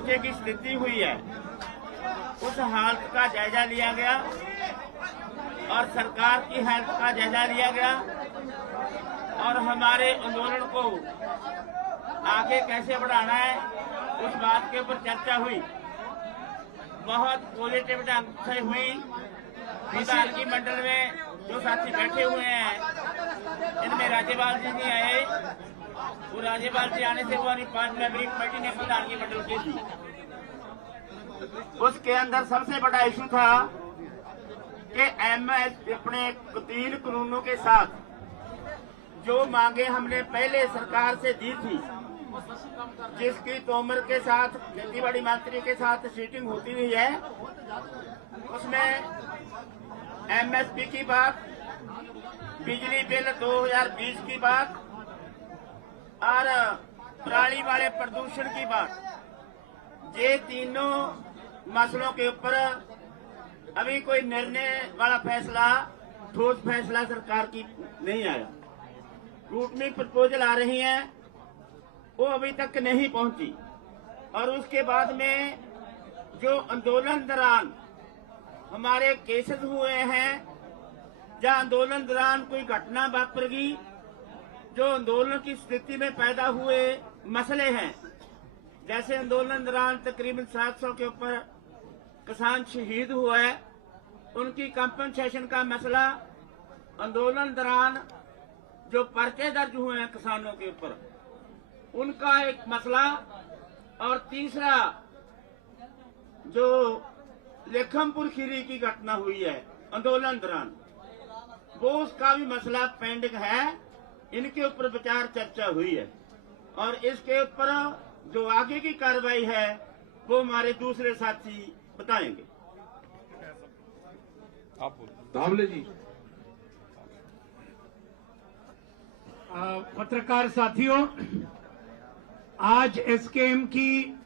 मोर्चे की स्थिति हुई है उस हालत का जायजा लिया गया और सरकार की हालत का जायजा लिया गया और हमारे आंदोलन को आगे कैसे बढ़ाना है उस बात के ऊपर चर्चा हुई। बहुत पॉजिटिव ढंग से हुई। विधायकी मंडल में जो साथी बैठे हुए हैं इनमें राज्यपाल जी नहीं आए। वो राज्यपाल जी आने से वो 5 मेंबरी कमेटी ने विधायकी मंडल की थी। उसके अंदर सबसे बड़ा इशू था कि एमएस अपने 3 कानूनों के साथ जो मांगे हमने पहले सरकार से दी थी, जिसकी तोमर के साथ खेतीबाड़ी मंत्री के साथ सीटिंग होती हुई है, उसमें एमएसपी की बात, बिजली बिल 2020 की बात और पराली वाले प्रदूषण की बात, ये तीनों मसलों के ऊपर अभी कोई निर्णय वाला फैसला, ठोस फैसला सरकार की नहीं आया। रूट में प्रपोजल आ रही हैं, वो अभी तक नहीं पहुंची। और उसके बाद में जो आंदोलन दौरान हमारे केसेस हुए हैं, जहां आंदोलन दौरान कोई घटना वापरेगी, जो आंदोलन की स्थिति में पैदा हुए मसले हैं, जैसे आंदोलन दौरान तकरीबन 700 के ऊपर किसान शहीद हुआ है, उनकी कंपनसेशन का मसला, आंदोलन दौरान जो पर्चे दर्ज हुए हैं किसानों के ऊपर, उनका एक मसला, और तीसरा जो लेखमपुर खीरी की घटना हुई है आंदोलन दौरान, वो उसका भी मसला पेंडिंग है। इनके ऊपर विचार चर्चा हुई है और इसके ऊपर जो आगे की कार्रवाई है वो हमारे दूसरे साथी बताएंगे। धावले जी। पत्रकार साथियों, आज एसकेएम की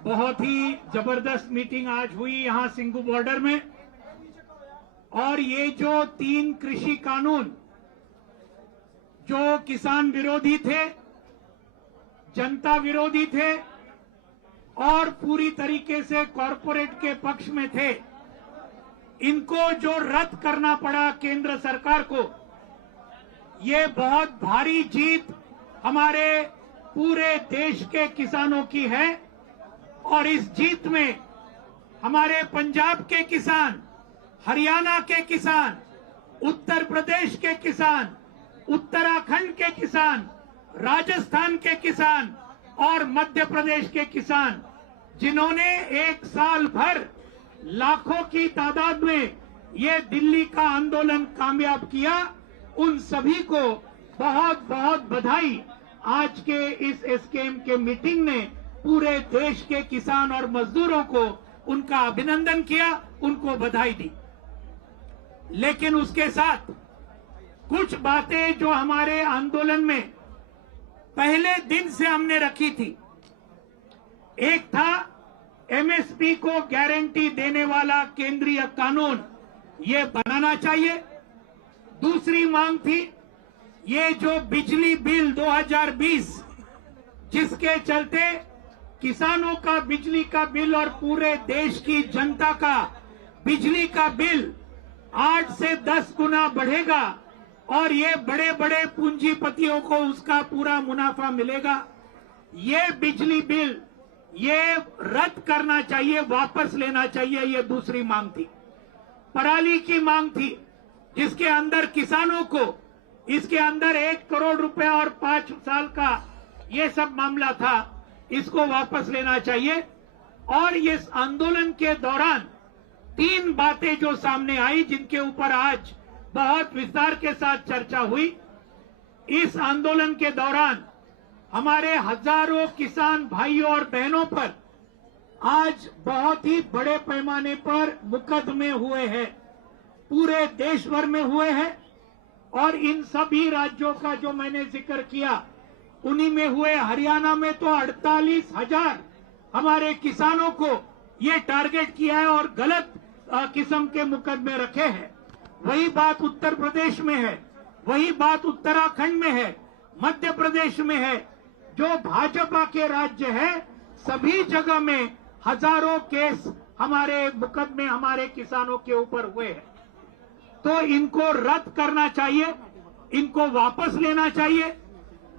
बहुत ही जबरदस्त मीटिंग आज हुई यहां सिंगू बॉर्डर में, और ये जो 3 कृषि कानून जो किसान विरोधी थे, जनता विरोधी थे और पूरी तरीके से कॉरपोरेट के पक्ष में थे, इनको जो रद्द करना पड़ा केंद्र सरकार को, ये बहुत भारी जीत हमारे पूरे देश के किसानों की है। और इस जीत में हमारे पंजाब के किसान, हरियाणा के किसान, उत्तर प्रदेश के किसान, उत्तराखंड के किसान, राजस्थान के किसान और मध्य प्रदेश के किसान, जिन्होंने 1 साल भर लाखों की तादाद में ये दिल्ली का आंदोलन कामयाब किया, उन सभी को बहुत बहुत बधाई। आज के इस एसकेएम के मीटिंग ने पूरे देश के किसान और मजदूरों को उनका अभिनंदन किया, उनको बधाई दी। लेकिन उसके साथ कुछ बातें जो हमारे आंदोलन में पहले दिन से हमने रखी थी, एक था एमएसपी को गारंटी देने वाला केंद्रीय कानून ये बनाना चाहिए। दूसरी मांग थी ये जो बिजली बिल 2020, जिसके चलते किसानों का बिजली का बिल और पूरे देश की जनता का बिजली का बिल 8 से 10 गुना बढ़ेगा और ये बड़े बड़े पूंजीपतियों को उसका पूरा मुनाफा मिलेगा। ये बिजली बिल ये रद्द करना चाहिए, वापस लेना चाहिए, ये दूसरी मांग थी। पराली की मांग थी, जिसके अंदर किसानों को इसके अंदर 1 करोड़ रुपया और 5 साल का ये सब मामला था, इसको वापस लेना चाहिए। और इस आंदोलन के दौरान 3 बातें जो सामने आई, जिनके ऊपर आज बहुत विस्तार के साथ चर्चा हुई। इस आंदोलन के दौरान हमारे हजारों किसान भाइयों और बहनों पर आज बहुत ही बड़े पैमाने पर मुकदमे हुए हैं, पूरे देश भर में हुए हैं। और इन सभी राज्यों का जो मैंने जिक्र किया, उन्हीं में हुए। हरियाणा में तो 48,000 हमारे किसानों को ये टारगेट किया है और गलत किस्म के मुकदमे रखे हैं। वही बात उत्तर प्रदेश में है, वही बात उत्तराखंड में है, मध्य प्रदेश में है। जो भाजपा के राज्य है, सभी जगह में हजारों केस हमारे मुकदमे हमारे किसानों के ऊपर हुए हैं। तो इनको रद्द करना चाहिए, इनको वापस लेना चाहिए।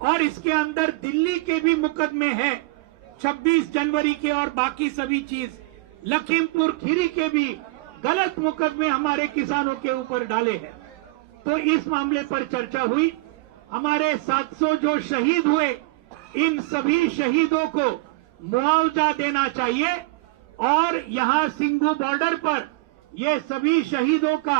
और इसके अंदर दिल्ली के भी मुकदमे हैं, 26 जनवरी के और बाकी सभी चीज, लखीमपुर खीरी के भी गलत मुकदमे हमारे किसानों के ऊपर डाले हैं। तो इस मामले पर चर्चा हुई। हमारे 700 जो शहीद हुए, इन सभी शहीदों को मुआवजा देना चाहिए और यहां सिंघू बॉर्डर पर ये सभी शहीदों का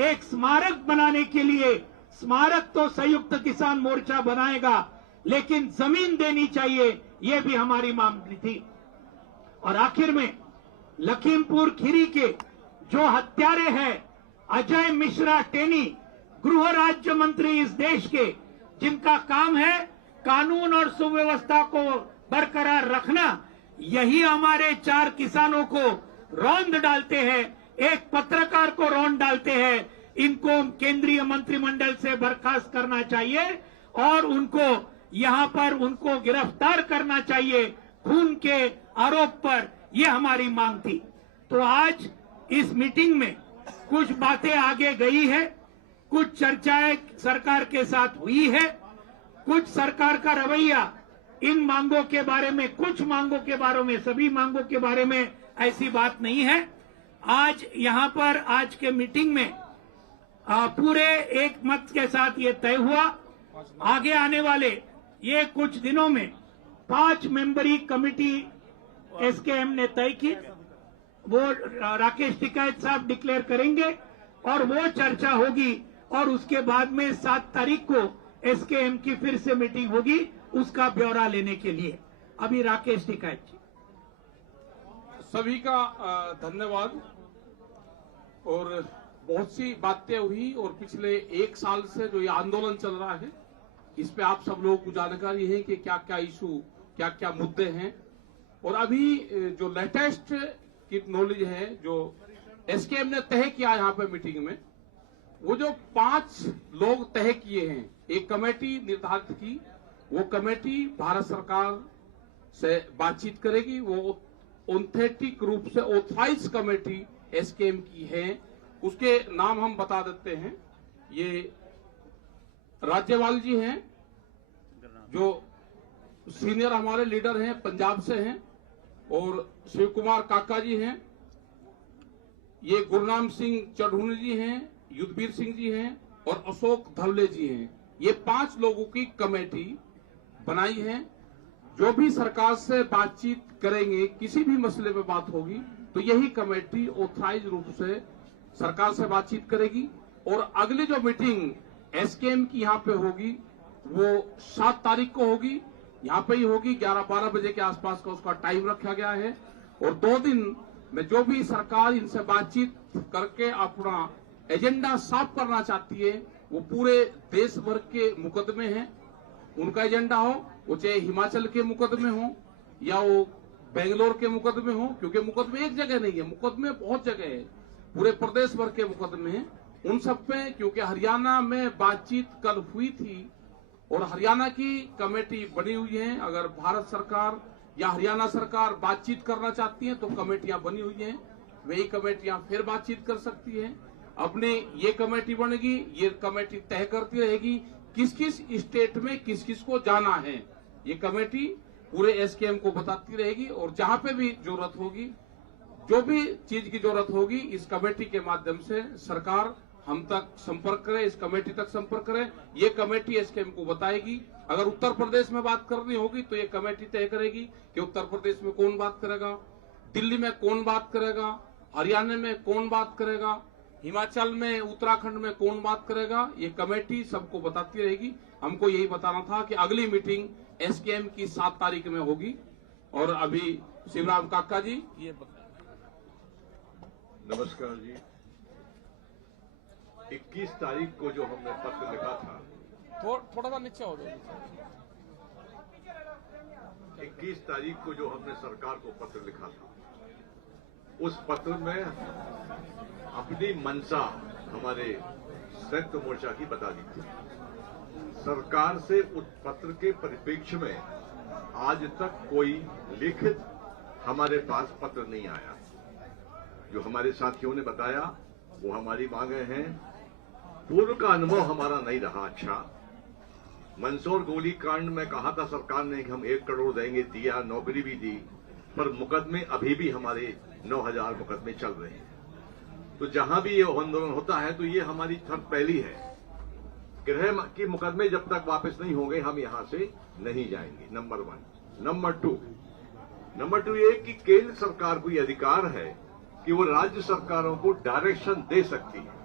एक स्मारक बनाने के लिए, स्मारक तो संयुक्त किसान मोर्चा बनाएगा, लेकिन जमीन देनी चाहिए, ये भी हमारी मांग थी। और आखिर में लखीमपुर खीरी के जो हत्यारे हैं, अजय मिश्रा टेनी, गृह राज्य मंत्री इस देश के, जिनका काम है कानून और सुव्यवस्था को बरकरार रखना, यही हमारे 4 किसानों को रौंद डालते हैं, एक पत्रकार को रौंद डालते हैं। इनको केंद्रीय मंत्रिमंडल से बर्खास्त करना चाहिए और उनको यहां पर उनको गिरफ्तार करना चाहिए खून के आरोप पर। यह हमारी मांग थी। तो आज इस मीटिंग में कुछ बातें आगे गई है, कुछ चर्चाएं सरकार के साथ हुई है, कुछ सरकार का रवैया इन मांगों के बारे में, कुछ मांगों के बारे में, सभी मांगों के बारे में ऐसी बात नहीं है। आज यहां पर आज के मीटिंग में पूरे एक मत के साथ ये तय हुआ, आगे आने वाले ये कुछ दिनों में 5 मेंबरी कमेटी एसकेएम ने तय की, वो राकेश टिकैत साहब डिक्लेयर करेंगे और वो चर्चा होगी और उसके बाद में 7 तारीख को एसकेएम की फिर से मीटिंग होगी उसका ब्यौरा लेने के लिए। अभी राकेश टिकैत जी। सभी का धन्यवाद। और बहुत सी बातें हुई और पिछले 1 साल से जो ये आंदोलन चल रहा है, इस पे आप सब लोगों को जानकारी है कि क्या क्या इशू, क्या क्या मुद्दे हैं। और अभी जो लेटेस्ट की नॉलेज है, जो एसकेएम ने तय किया यहाँ पे मीटिंग में, वो जो 5 लोग तय किए हैं, एक कमेटी निर्धारित की, वो कमेटी भारत सरकार से बातचीत करेगी। वो ऑथेंटिक रूप से ऑथराइज कमेटी एसकेएम की है, उसके नाम हम बता देते हैं। ये राज्यपाल जी हैं, जो सीनियर हमारे लीडर हैं, पंजाब से हैं, और शिव कुमार काका जी हैं, ये गुरनाम सिंह चढ़ूनी जी हैं, युद्धवीर सिंह जी हैं और अशोक धवले जी हैं। ये 5 लोगों की कमेटी बनाई है। जो भी सरकार से बातचीत करेंगे, किसी भी मसले पे बात होगी, तो यही कमेटी ऑथराइज रूप से सरकार से बातचीत करेगी। और अगली जो मीटिंग एसकेएम की यहाँ पे होगी, वो 7 तारीख को होगी, यहाँ पे ही होगी, 11-12 बजे के आसपास का उसका टाइम रखा गया है। और 2 दिन में जो भी सरकार इनसे बातचीत करके अपना एजेंडा साफ करना चाहती है, वो पूरे देश भर के मुकदमे हैं, उनका एजेंडा हो, वो चाहे हिमाचल के मुकदमे हो या वो बेंगलोर के मुकदमे हो, क्योंकि मुकदमे एक जगह नहीं है, मुकदमे बहुत जगह है, पूरे प्रदेश भर के मुकदमे हैं। उन सब पे, क्योंकि हरियाणा में बातचीत कल हुई थी और हरियाणा की कमेटी बनी हुई है। अगर भारत सरकार या हरियाणा सरकार बातचीत करना चाहती है तो कमेटियां बनी हुई हैं, वही कमेटियां फिर बातचीत कर सकती है। अपने ये कमेटी बनेगी, ये कमेटी तय करती रहेगी किस किस स्टेट में किस किस को जाना है। ये कमेटी पूरे एसकेएम को बताती रहेगी और जहां पे भी जरूरत होगी, जो भी चीज की जरूरत होगी, इस कमेटी के माध्यम से सरकार हम तक संपर्क करे, इस कमेटी तक संपर्क करे। ये कमेटी एसकेएम को बताएगी। अगर उत्तर प्रदेश में बात करनी होगी तो ये कमेटी तय करेगी कि उत्तर प्रदेश में कौन बात करेगा, दिल्ली में कौन बात करेगा, हरियाणा में कौन बात करेगा, हिमाचल में, उत्तराखंड में कौन बात करेगा। ये कमेटी सबको बताती रहेगी। हमको यही बताना था कि अगली मीटिंग एसकेएम की 7 तारीख में होगी। और अभी शिवराम काका जी ये नमस्कार जी। 21 तारीख को जो हमने पत्र लिखा था, थोड़ा सा नीचे हो जाए। 21 तारीख को जो हमने सरकार को पत्र लिखा था, उस पत्र में अपनी मंशा हमारे संयुक्त मोर्चा की बता दी थी। सरकार से उस पत्र के परिप्रेक्ष्य में आज तक कोई लिखित हमारे पास पत्र नहीं आया। जो हमारे साथियों ने बताया वो हमारी मांगे हैं। पूर्व का अनुभव हमारा नहीं रहा अच्छा। मंदसौर गोलीकांड में कहा था सरकार ने कि हम 1 करोड़ देंगे, दिया, नौकरी भी दी, पर मुकदमे अभी भी हमारे 9,000 मुकदमे चल रहे हैं। तो जहां भी ये आंदोलन होता है तो ये हमारी पहली है, गृह की मुकदमे जब तक वापस नहीं होंगे हम यहां से नहीं जाएंगे, नंबर 1। नंबर टू ये कि केंद्र सरकार को ये अधिकार है कि वो राज्य सरकारों को डायरेक्शन दे सकती है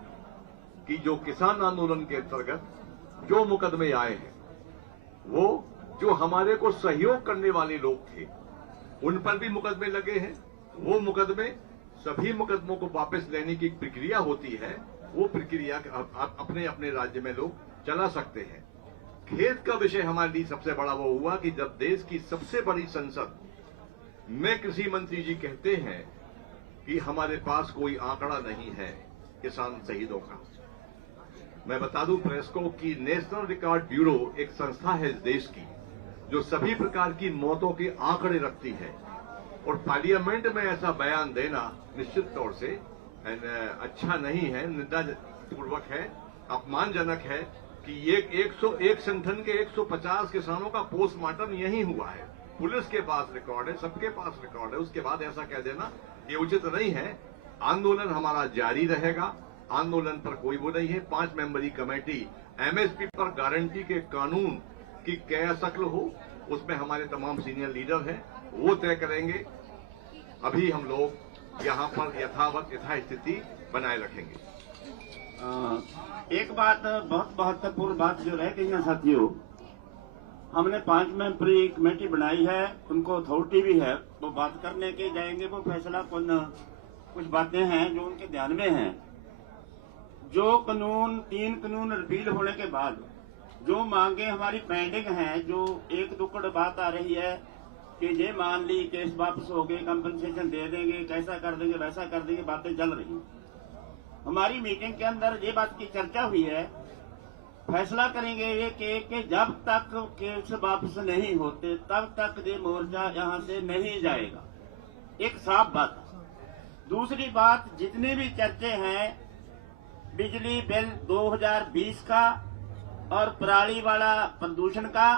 कि जो किसान आंदोलन के अंतर्गत जो मुकदमे आए हैं, वो जो हमारे को सहयोग करने वाले लोग थे उन पर भी मुकदमे लगे हैं। वो मुकदमे, सभी मुकदमों को वापस लेने की एक प्रक्रिया होती है, वो प्रक्रिया अपने अपने राज्य में लोग चला सकते हैं। खेद का विषय हमारे लिए सबसे बड़ा वो हुआ कि जब देश की सबसे बड़ी संसद में कृषि मंत्री जी कहते हैं कि हमारे पास कोई आंकड़ा नहीं है किसान शहीदों का। मैं बता दूं प्रेस को कि नेशनल रिकॉर्ड ब्यूरो एक संस्था है इस देश की जो सभी प्रकार की मौतों के आंकड़े रखती है, और पार्लियामेंट में ऐसा बयान देना निश्चित तौर से अच्छा नहीं है, निंदापूर्वक है, अपमानजनक है कि ये 101 संगठन के 150 किसानों का पोस्टमार्टम यही हुआ है। पुलिस के पास रिकॉर्ड है, सबके पास रिकॉर्ड है, उसके बाद ऐसा कह देना ये उचित नहीं है। आंदोलन हमारा जारी रहेगा, आंदोलन पर कोई वो नहीं है। 5 मेंबरी कमेटी एमएसपी पर गारंटी के कानून की क्या शक्ल हो, उसमें हमारे तमाम सीनियर लीडर हैं, वो तय करेंगे। अभी हम लोग यहाँ पर यथावत यथास्थिति बनाए रखेंगे। एक बात बहुत महत्वपूर्ण बात जो रह गई है साथियों, हमने 5 मेंबरी कमेटी बनाई है, उनको अथॉरिटी भी है, वो बात करने के जाएंगे, वो फैसला कुछ बातें हैं जो उनके ध्यान में हैं। जो कानून 3 कानून रिपील होने के बाद जो मांगे हमारी पेंडिंग हैं, जो एक दुक्कड़ बात आ रही है कि ये मान ली केस वापस हो गए, कंपनसेशन दे देंगे, कैसा कर देंगे, वैसा कर देंगे, बातें चल रही हैं। हमारी मीटिंग के अंदर ये बात की चर्चा हुई है, फैसला करेंगे ये कि जब तक केस वापस नहीं होते तब तक ये मोर्चा यहाँ से नहीं जाएगा। एक साफ बात। दूसरी बात, जितने भी चर्चे हैं बिजली बिल 2020 का और पराली वाला प्रदूषण का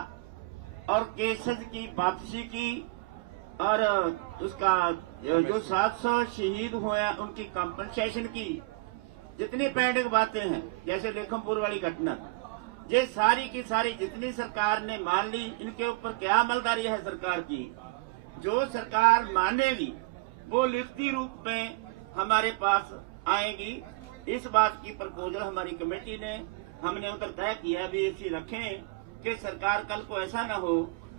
और केसेस की वापसी की और उसका जो 700 शहीद हुए हैं उनकी कंपनसेशन की, जितनी पेंडिंग बातें हैं जैसे लेखमपुर वाली घटना, ये सारी की सारी जितनी सरकार ने मान ली, इनके ऊपर क्या अमलदारी है सरकार की। जो सरकार मानेगी वो लिखती रूप में हमारे पास आएगी। इस बात की प्रपोजल हमारी कमेटी ने, हमने उधर तय किया भी ऐसी रखें कि सरकार कल को ऐसा ना हो,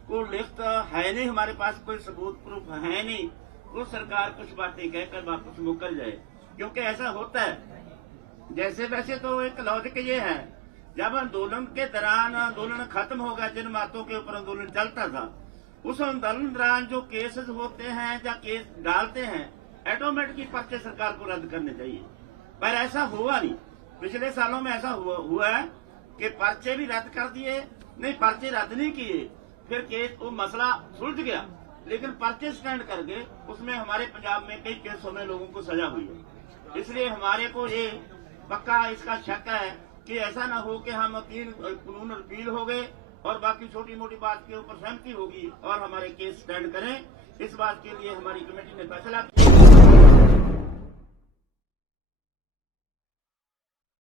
कोई लिस्ट है नहीं हमारे पास, कोई सबूत प्रूफ है नहीं, तो सरकार कुछ बातें कहकर वापस मुकर जाए, क्योंकि ऐसा होता है। जैसे वैसे तो एक लॉजिक ये है, जब आंदोलन के दौरान आंदोलन खत्म होगा, जिन बातों के ऊपर आंदोलन चलता था, उस आंदोलन दौरान जो केसेस होते हैं या केस डालते हैं, ऑटोमेटिकली पर्चे सरकार को रद्द करने चाहिए, पर ऐसा हुआ नहीं। पिछले सालों में ऐसा हुआ है कि पर्चे भी रद्द कर दिए, नहीं पर्चे रद्द नहीं किए, फिर केस वो मसला सुलझ गया, लेकिन पर्चे स्टैंड करके उसमें हमारे पंजाब में कई केसों में लोगों को सजा हुई है। इसलिए हमारे को ये पक्का इसका शक है कि ऐसा ना हो कि हम 3 कानून रिपील हो गए और बाकी छोटी मोटी बात के ऊपर सहमति होगी और हमारे केस स्टैंड करें। इस बात के लिए हमारी कमेटी ने फैसला किया।